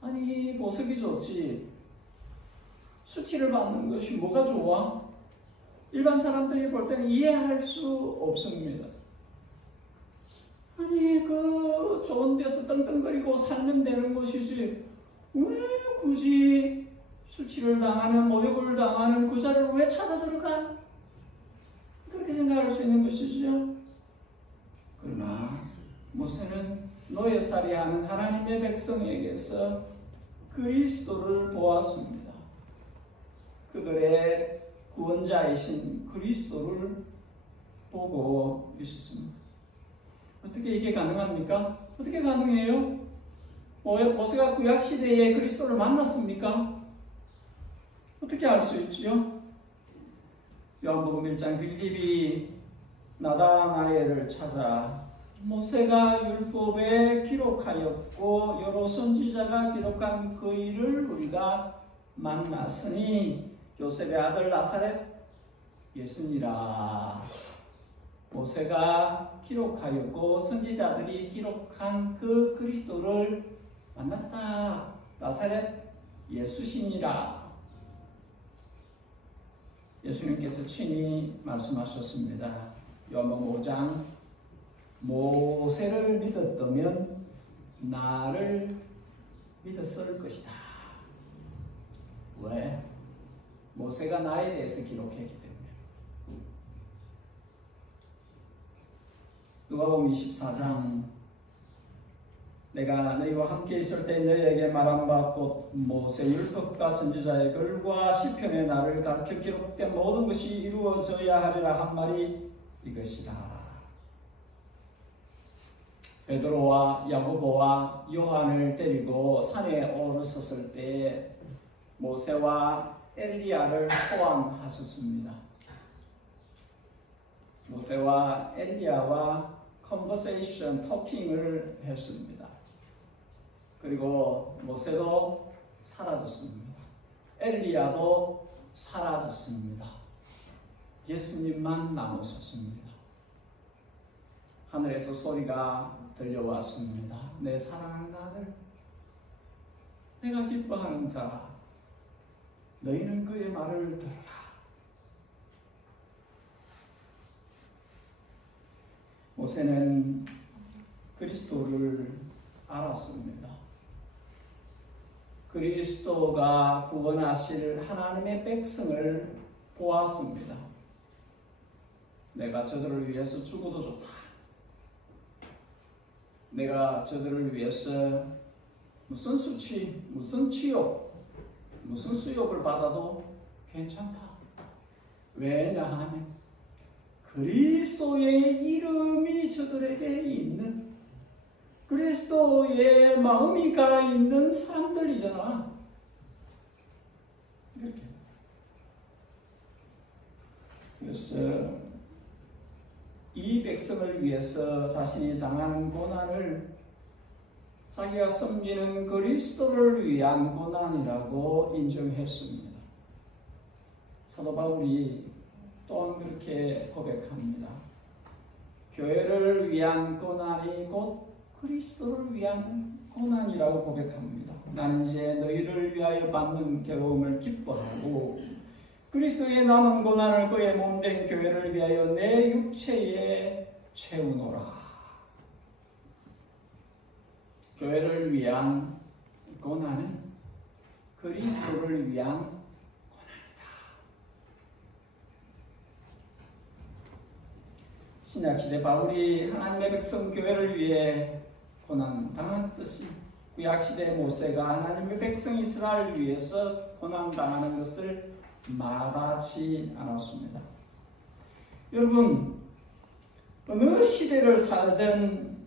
아니, 보석이 좋지. 수치를 받는 것이 뭐가 좋아? 일반 사람들이 볼 때는 이해할 수 없습니다. 아니 그 좋은 데서 떵떵거리고 살면 되는 것이지 왜 굳이 수치를 당하는 모욕을 당하는 그 자리를 왜 찾아 들어가? 그렇게 생각할 수 있는 것이죠. 그러나 모세는 노예살이하는 하나님의 백성에게서 그리스도를 보았습니다. 그들의 구원자이신 그리스도를 보고 있었습니다. 어떻게 이게 가능합니까? 어떻게 가능해요? 모세가 구약시대에 그리스도를 만났습니까? 어떻게 알 수 있지요? 요한복음 1장 빌립이 나다나엘을 찾아 모세가 율법에 기록하였고 여러 선지자가 기록한 그 일을 우리가 만났으니 요셉의 아들 나사렛 예수니라. 모세가 기록하였고 선지자들이 기록한 그 그리스도를 만났다. 나사렛 예수시니라. 예수님께서 친히 말씀하셨습니다. 요한복음 5장 모세를 믿었다면 나를 믿었을 것이다. 왜? 모세가 나에 대해서 기록했기 때문에. 누가복음 24장 내가 너희와 함께 있을 때 너희에게 말한 바 곧 모세 율법과 선지자의 글과 시편에 나를 가르쳐 기록된 모든 것이 이루어져야 하리라 한 말이 이것이라. 베드로와 야고보와 요한을 데리고 산에 오르셨을 때 모세와 엘리야를 소환하셨습니다. 모세와 엘리야와 컨버세이션, 토킹을 했습니다. 그리고 모세도 사라졌습니다. 엘리야도 사라졌습니다. 예수님만 남으셨습니다. 하늘에서 소리가 들려왔습니다. 내 사랑하는 아들, 내가 기뻐하는 자, 너희는 그의 말을 들으라. 모세는 그리스도를 알았습니다. 그리스도가 구원하실 하나님의 백성을 보았습니다. 내가 저들을 위해서 죽어도 좋다. 내가 저들을 위해서 무슨 수치, 무슨 치욕, 무슨 수욕을 받아도 괜찮다. 왜냐하면 그리스도의 이름이 저들에게 있는, 그리스도의 마음이 가 있는 사람들이잖아. 이렇게. 그래서 이 백성을 위해서 자신이 당하는 고난을 자기가 섬기는 그리스도를 위한 고난이라고 인정했습니다. 사도 바울이 또한 그렇게 고백합니다. 교회를 위한 고난이 곧 그리스도를 위한 고난이라고 고백합니다. 나는 이제 너희를 위하여 받는 괴로움을 기뻐하고 그리스도의 남은 고난을 그의 몸된 교회를 위하여 내 육체에 채우노라. 교회를 위한 고난은 그리스도를 위한 고난이다. 신약시대 바울이 하나님의 백성 교회를 위해 고난 당했듯이 구약시대 모세가 하나님의 백성 이스라엘을 위해서 고난 당하는 것을 마다하지 않았습니다. 여러분, 어느 시대를 살든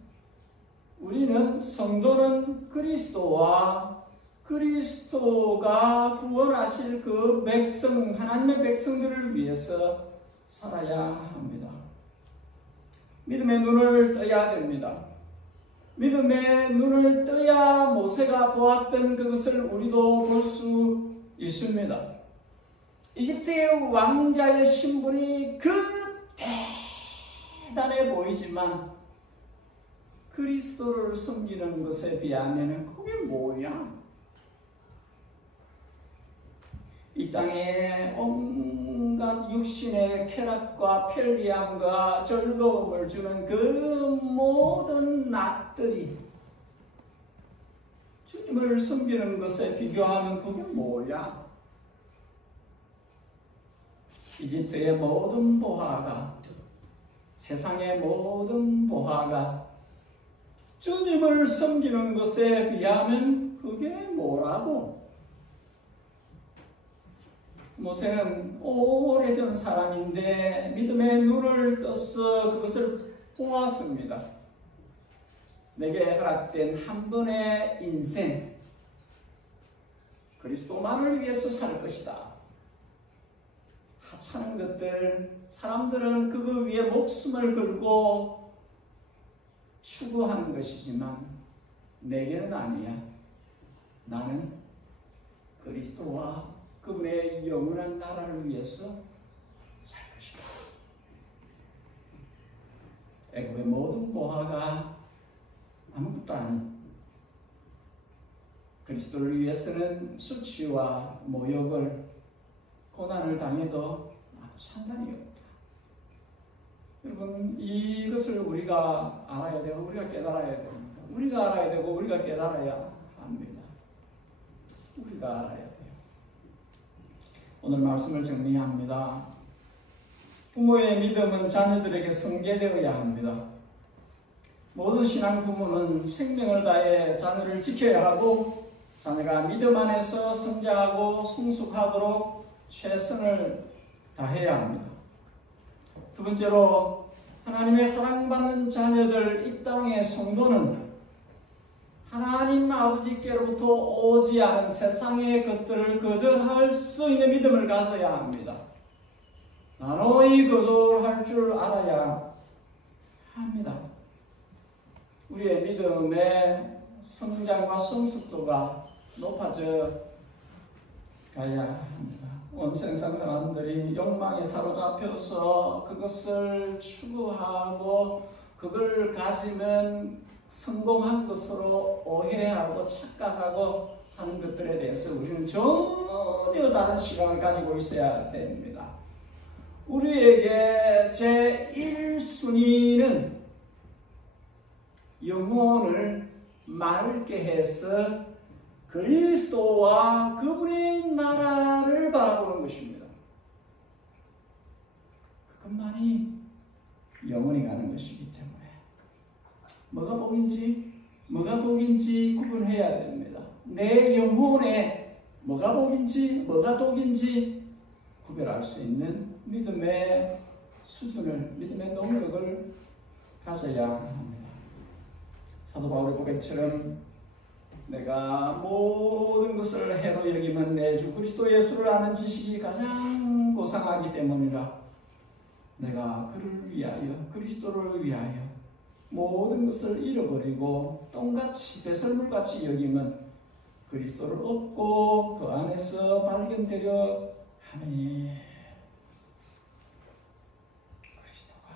우리는 성도는 그리스도와 그리스도가 구원하실 그 백성, 하나님의 백성들을 위해서 살아야 합니다. 믿음의 눈을 떠야 됩니다. 믿음의 눈을 떠야 모세가 보았던 그것을 우리도 볼 수 있습니다. 이집트의 왕자의 신분이 그 대단해 보이지만 그리스도를 섬기는 것에 비하면 그게 뭐야? 이 땅에 온갖 육신의 쾌락과 편리함과 즐거움을 주는 그 모든 낙들이 주님을 섬기는 것에 비교하면 그게 뭐야? 이집트의 모든 보화가, 세상의 모든 보화가 주님을 섬기는 것에 비하면 그게 뭐라고? 모세는 오래전 사람인데 믿음의 눈을 떠서 그것을 보았습니다. 내게 허락된 한 번의 인생, 그리스도만을 위해서 살 것이다. 하찮은 것들, 사람들은 그거 위에 목숨을 걸고 추구하는 것이지만 내게는 아니야. 나는 그리스도와 그분의 영원한 나라를 위해서 살 것이다. 애굽의 모든 보화가 아무것도 아닌 그리스도를 위해서는 수치와 모욕을, 고난을 당해도 아무 상관이 없다. 여러분, 이것을 우리가 알아야 되고 우리가 깨달아야 됩니다. 우리가 알아야 되고 우리가 깨달아야 합니다. 우리가 알아야 돼요. 오늘 말씀을 정리합니다. 부모의 믿음은 자녀들에게 성계되어야 합니다. 모든 신앙 부모는 생명을 다해 자녀를 지켜야 하고 자녀가 믿음 안에서 성장하고 성숙하도록 최선을 다해야 합니다. 두 번째로, 하나님의 사랑받는 자녀들, 이 땅의 성도는 하나님 아버지께로부터 오지 않은 세상의 것들을 거절할 수 있는 믿음을 가져야 합니다. 나노이 거절할 줄 알아야 합니다. 우리의 믿음의 성장과 성숙도가 높아져 가야 합니다. 온 세상 사람들이 욕망에 사로잡혀서 그것을 추구하고 그걸 가지면 성공한 것으로 오해하고 착각하고 하는 것들에 대해서 우리는 전혀 다른 시각을 가지고 있어야 됩니다. 우리에게 제1순위는 영혼을 맑게 해서 그리스도와 그분의 나라를 바라보는 것입니다. 그것만이 영원히 가는 것이기 때문에 뭐가 복인지 뭐가 독인지 구분해야 됩니다. 내 영혼에 뭐가 복인지 뭐가 독인지 구별할 수 있는 믿음의 수준을, 믿음의 능력을 가져야 합니다. 사도 바울의 고백처럼 내가 모든 것을 해로 여기면 내 주 그리스도 예수를 아는 지식이 가장 고상하기 때문이라. 내가 그를 위하여, 그리스도를 위하여 모든 것을 잃어버리고 똥같이 배설물같이 여기면 그리스도를 얻고 그 안에서 발견되려 하니. 그리스도가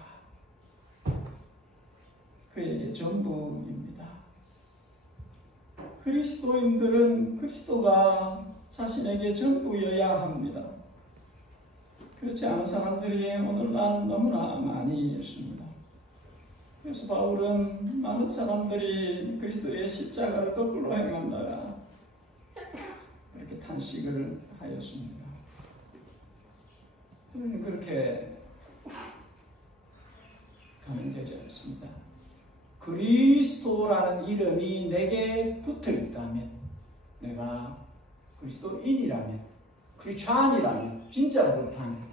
그에게 전부입니다. 그리스도인들은 그리스도가 자신에게 전부여야 합니다. 그렇지 않은 사람들이 오늘날 너무나 많이 있습니다. 그래서 바울은 많은 사람들이 그리스도의 십자가를 거꾸로 행한다라 그렇게 탄식을 하였습니다. 우리는 그렇게 가면 되지 않습니다. 그리스도라는 이름이 내게 붙어 있다면, 내가 그리스도인이라면, 크리스찬이라면, 진짜로 그렇다면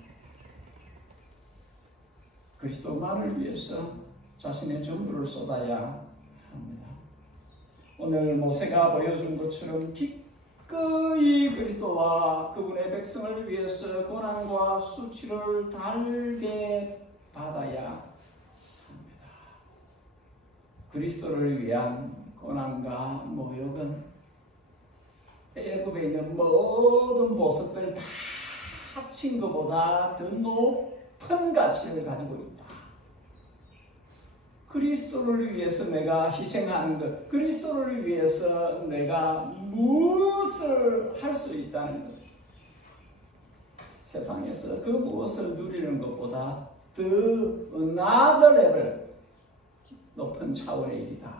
그리스도만을 위해서 자신의 전부를 쏟아야 합니다. 오늘 모세가 보여준 것처럼 기꺼이 그리스도와 그분의 백성을 위해서 고난과 수치를 달게 받아야 합니다. 그리스도를 위한 고난과 모욕은 애굽에 있는 모든 보석들 다 합친 것보다 더 높은 가치를 가지고 있다. 그리스도를 위해서 내가 희생하는 것, 그리스도를 위해서 내가 무엇을 할 수 있다는 것을 세상에서 그 무엇을 누리는 것보다 the another level, 높은 차원의 일이다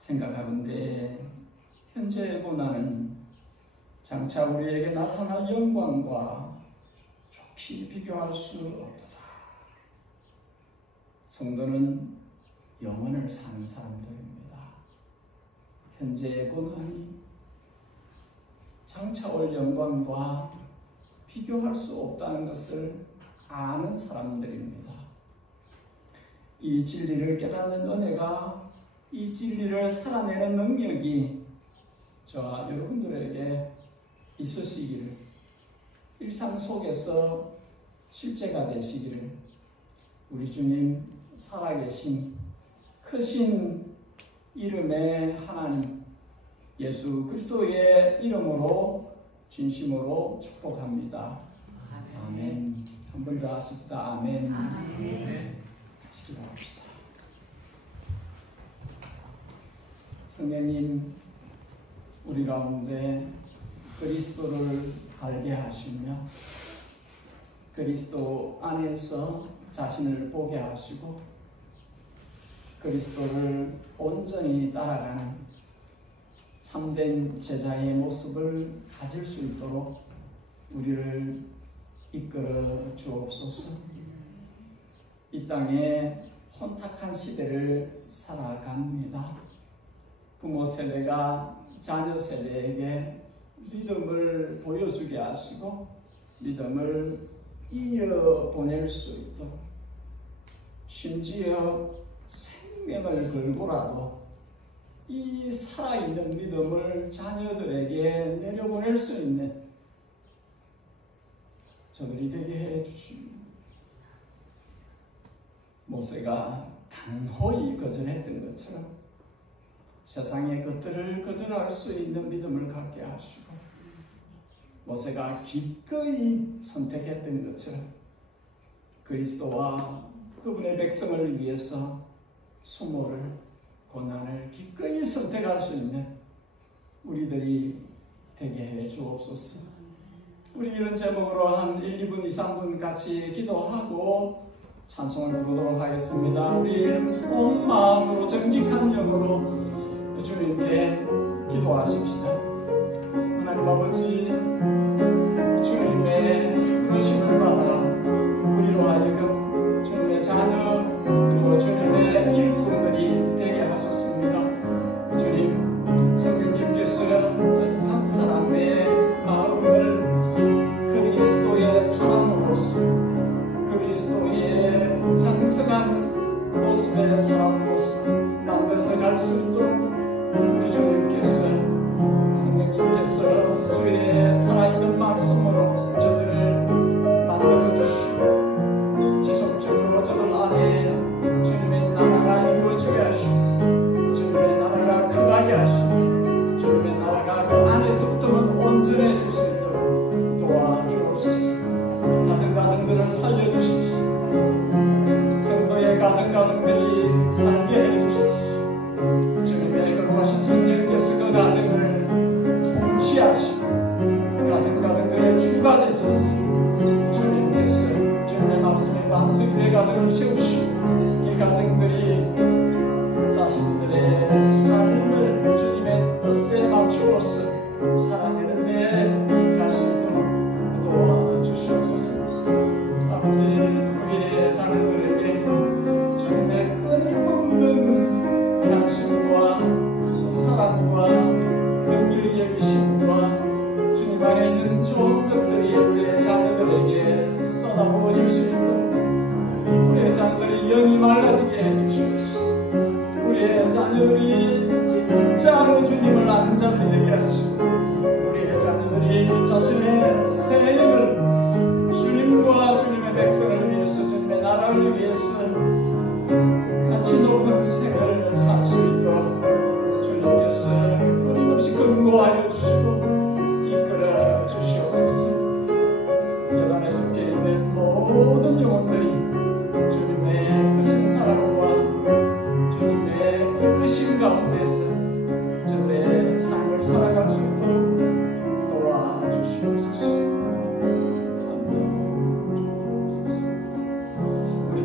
생각하건대 현재의 고난은 장차 우리에게 나타날 영광과 좋게 비교할 수 없도다. 성도는 영원을 사는 사람들입니다. 현재의 고난이 장차 올 영광과 비교할 수 없다는 것을 아는 사람들입니다. 이 진리를 깨닫는 은혜가, 이 진리를 살아내는 능력이 저와 여러분들에게 있으시기를, 일상 속에서 실제가 되시기를 우리 주님 살아계신 크신 이름의 하나님 예수 그리스도의 이름으로 진심으로 축복합니다. 아멘. 한 번 더 하십시다. 아멘. 같이 기도합시다. 성령님, 우리 가운데 그리스도를 알게 하시며 그리스도 안에서 자신을 보게 하시고 그리스도를 온전히 따라가는 참된 제자의 모습을 가질 수 있도록 우리를 이끌어 주옵소서. 이 땅에 혼탁한 시대를 살아갑니다. 부모 세대가 자녀 세대에게 믿음을 보여주게 하시고 믿음을 이어보낼 수 있도록, 심지어 생명을 걸고라도 이 살아있는 믿음을 자녀들에게 내려보낼 수 있는 저들이 되게 해주십니다. 모세가 단호히 거절했던 것처럼 세상의 것들을 거절할 수 있는 믿음을 갖게 하시고, 모세가 기꺼이 선택했던 것처럼 그리스도와 그분의 백성을 위해서 수모를, 고난을 기꺼이 선택할 수 있는 우리들이 되게 해 주옵소서. 우리 이런 제목으로 한 1, 2분, 2, 3분 같이 기도하고 찬송을 부르도록 하겠습니다. 우리 온 마음으로 정직한 영으로 주님께 기도하십시다. 하나님 아버지, 주님의 부르심을 받아 우리로 하여금 주님의 자녀 그리고 주님의 일꾼들이 되게 하셨습니다. 주님, 성령님께서 각 사람의 마음을 그리스도의 사랑으로서, 그리스도의 장성한 모습의 사랑으로서 만들어서 갈 수 있도록 우리 주님께서, 성령님께서 주의 살아있는 말씀으로 저들을 만들어주시고 지속적으로 저들 안에 주님의 나라가 이루어지게 하시고 주님의 나라가 크게 하시고 주님의 나라가 그 안에서부터는 온전해질 수 있도록 도와주옵소서. 가정가정들을 살려주십시오. 성도의 가정가정들이 살게 해주십시오. 주님의 거룩하신 성령께서 그 가정을 통치하시고 가정가정들의 주가 되소서. 주님께서 주님의 말씀에 반석이 내 가정을 세우시고 이 가정들이 자신들의 삶을 주님의 뜻에 맞추어서 살아내는 데 갈 수 있도록 도와주시옵소서. 아버지, 우리의 자녀들에게 주님의 끊임없는 양심과 사랑과 긍휼히 여기심과 주님 안에 있는 좋은 것들이 우리의 자녀들에게 쏟아부어질 수 있도록 우리의 자녀들이 영이 맑아지게 해주시옵소서. 우리의 자녀들이 진짜로 주님을 아는 자들이 되게 하시고 우리의 자녀들이 자신의 새 힘을 주님과 주님의 백성을 위해서, 주님의 나라를 위해서 가치 높은 생을 살 수 있도록 주님께서 끊임없이 근고하여 주시고 이끌어 주시옵소서. 여단에 속해 있는 모든 영혼들이 주님의 크신 사랑과 주님의 이끄심 가운데서 저들의 삶을 살아갈 수 있도록 도와주시옵소서.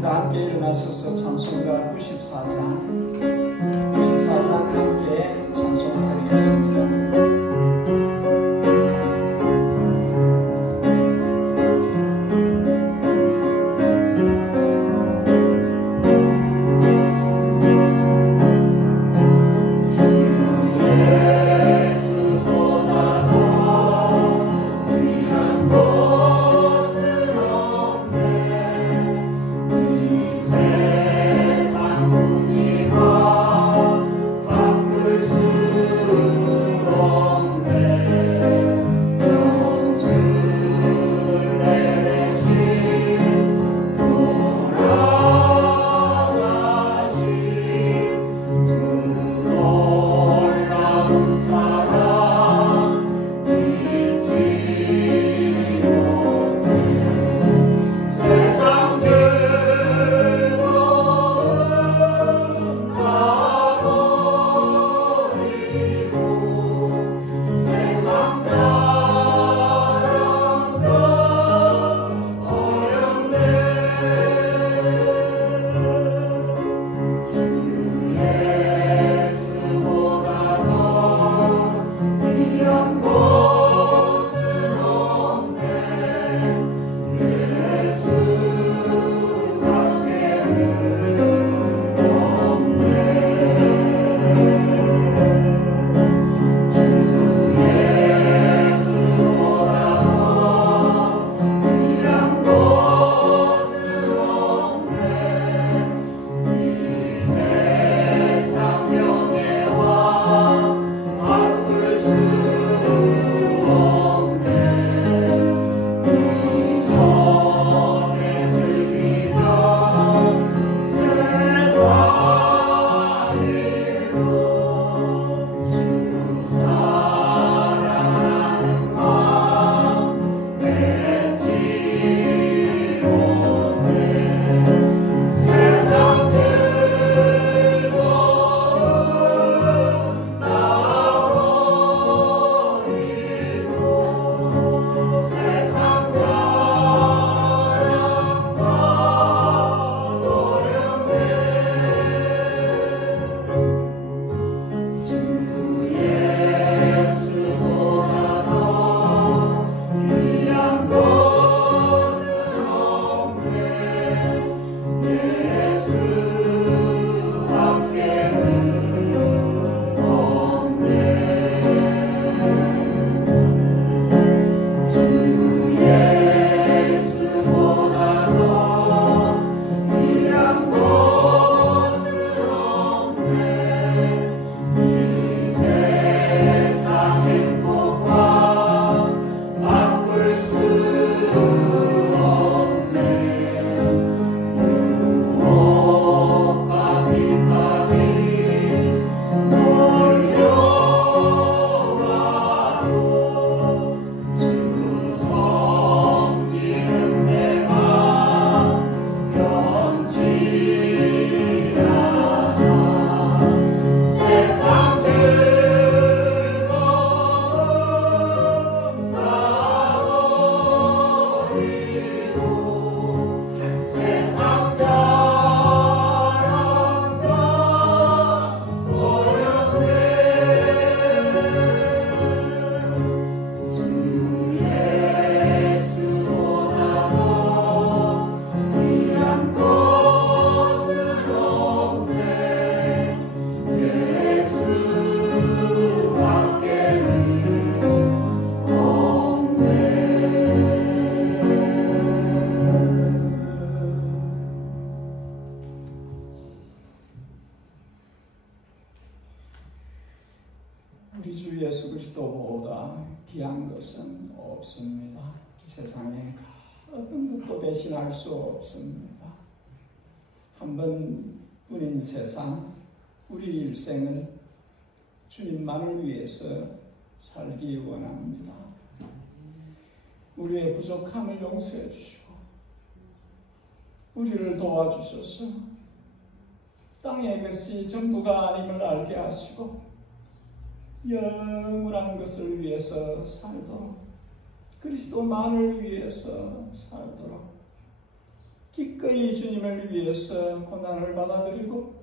다 함께 일어나셔서 찬송가 94장 함께 찬송드리겠습니다. 우리 주 예수 그리스도보다 귀한 것은 없습니다. 세상에 어떤 것도 대신할 수 없습니다. 한 번뿐인 세상, 우리 일생을 주님만을 위해서 살기 원합니다. 우리의 부족함을 용서해 주시고 우리를 도와주셔서 땅의 것이 전부가 아님을 알게 하시고 영원한 것을 위해서 살도록, 그리스도만을 위해서 살도록 기꺼이 주님을 위해서 고난을 받아들이고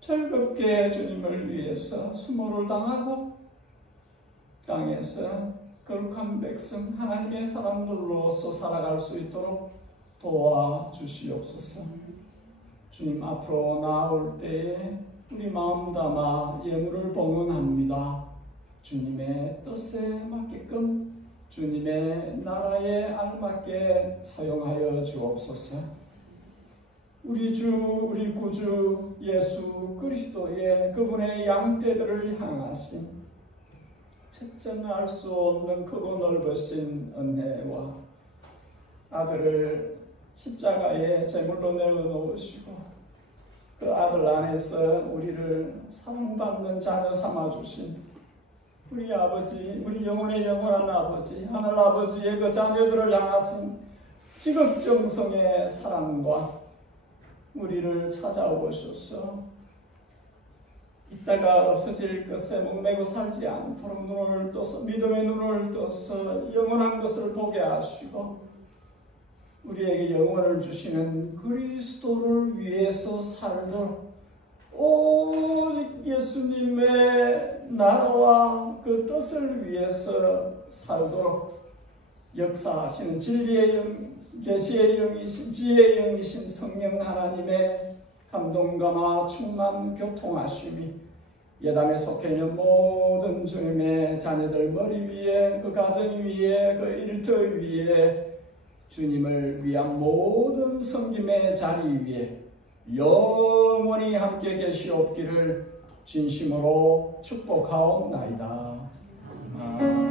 즐겁게 주님을 위해서 수모를 당하고 땅에서 거룩한 백성 하나님의 사람들로서 살아갈 수 있도록 도와주시옵소서. 주님 앞으로 나올 때에 우리 마음 담아 예물을 봉헌합니다. 주님의 뜻에 맞게끔 주님의 나라에 알맞게 사용하여 주옵소서. 우리 주 우리 구주 예수 그리스도의 그분의 양떼들을 향하신 채점할 수 없는 크고 넓으신 은혜와 아들을 십자가에 제물로 내어놓으시고 그 아들 안에서 우리를 사랑받는 자녀 삼아주신 우리 아버지, 우리 영혼의 영원한 아버지, 하늘 아버지의 그 자녀들을 향하신 지극정성의 사랑과 우리를 찾아오셔서 이따가 없어질 것에 목매고 살지 않도록 눈을 떠서 믿음의 눈을 떠서 영원한 것을 보게 하시고 우리에게 영원을 주시는 그리스도를 위해서 살도록 오직 예수님의 나라와 그 뜻을 위해서 살도록 역사하시는 진리의 영, 계시의 영이신 지혜의 영이신 성령 하나님의 감동감화 충만 교통하심이 예담에 속해 있는 모든 주님의 자녀들 머리 위에 그 가정 위에 그 일터 위에 주님을 위한 모든 섬김의 자리 위에 영원히 함께 계시옵기를 진심으로 축복하옵나이다. 아멘.